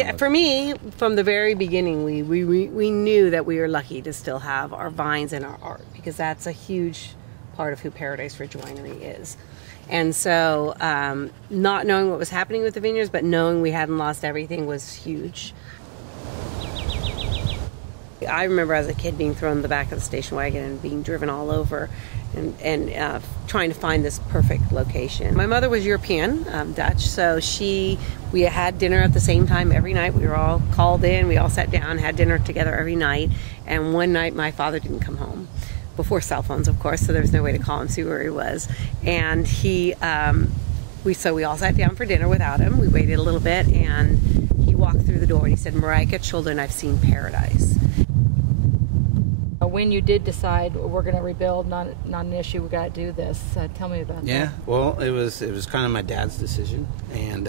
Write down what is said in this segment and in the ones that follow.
Yeah, for me, from the very beginning, we knew that we were lucky to still have our vines and our art, because that's a huge part of who Paradise Ridge Winery is. And so not knowing what was happening with the vineyards, but knowing we hadn't lost everything was huge. I remember as a kid being thrown in the back of the station wagon and being driven all over and trying to find this perfect location. My mother was European, Dutch, so we had dinner at the same time every night. We were all called in, we all sat down, had dinner together every night, and one night my father didn't come home. Before cell phones, of course, so there was no way to call him, see where he was. And we all sat down for dinner without him. We waited a little bit, and he walked through the door and he said, "Mariah, children, I've seen paradise." When you did decide we're going to rebuild, not an issue, we got to do this. Tell me about that. Yeah, well, it was kind of my dad's decision, and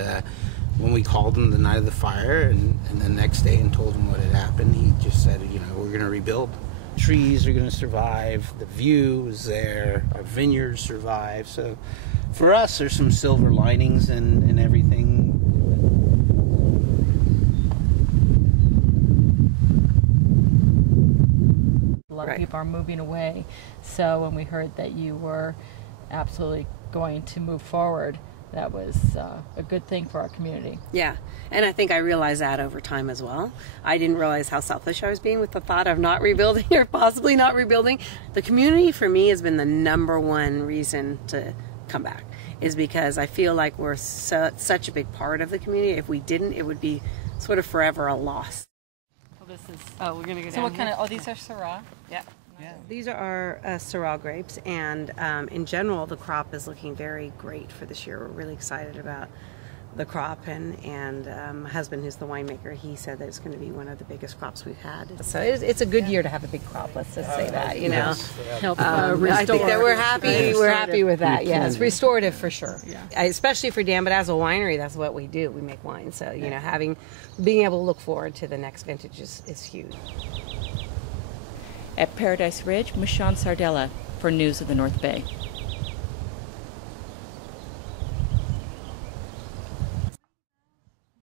when we called him the night of the fire, and the next day and told him what had happened, he just said, we're going to rebuild. Trees are going to survive. The view is there. Our vineyards survive. So, for us, there's some silver linings and everything. A lot of people are moving away, so when we heard that you were absolutely going to move forward, that was a good thing for our community. Yeah, and I think I realized that over time as well. I didn't realize how selfish I was being with the thought of not rebuilding or possibly not rebuilding. The community for me has been the #1 reason to come back, is because I feel like we're such a big part of the community. If we didn't, it would be sort of forever a loss. This is, we're going to go down. so what here. kind of, these are Syrah? Yeah. Yeah. These are our Syrah grapes, and in general, the crop is looking very great for this year. We're really excited about the crop, and my husband, who's the winemaker, he said that it's going to be one of the biggest crops we've had. So it's a good year to have a big crop. Let's just say that, Yes. Help I think that we're happy. We're happy with that. Yes, restorative for sure. Yeah. Especially for Dan, but as a winery, that's what we do. We make wine. So being able to look forward to the next vintage is huge. At Paradise Ridge, Michonne Sardella for News of the North Bay.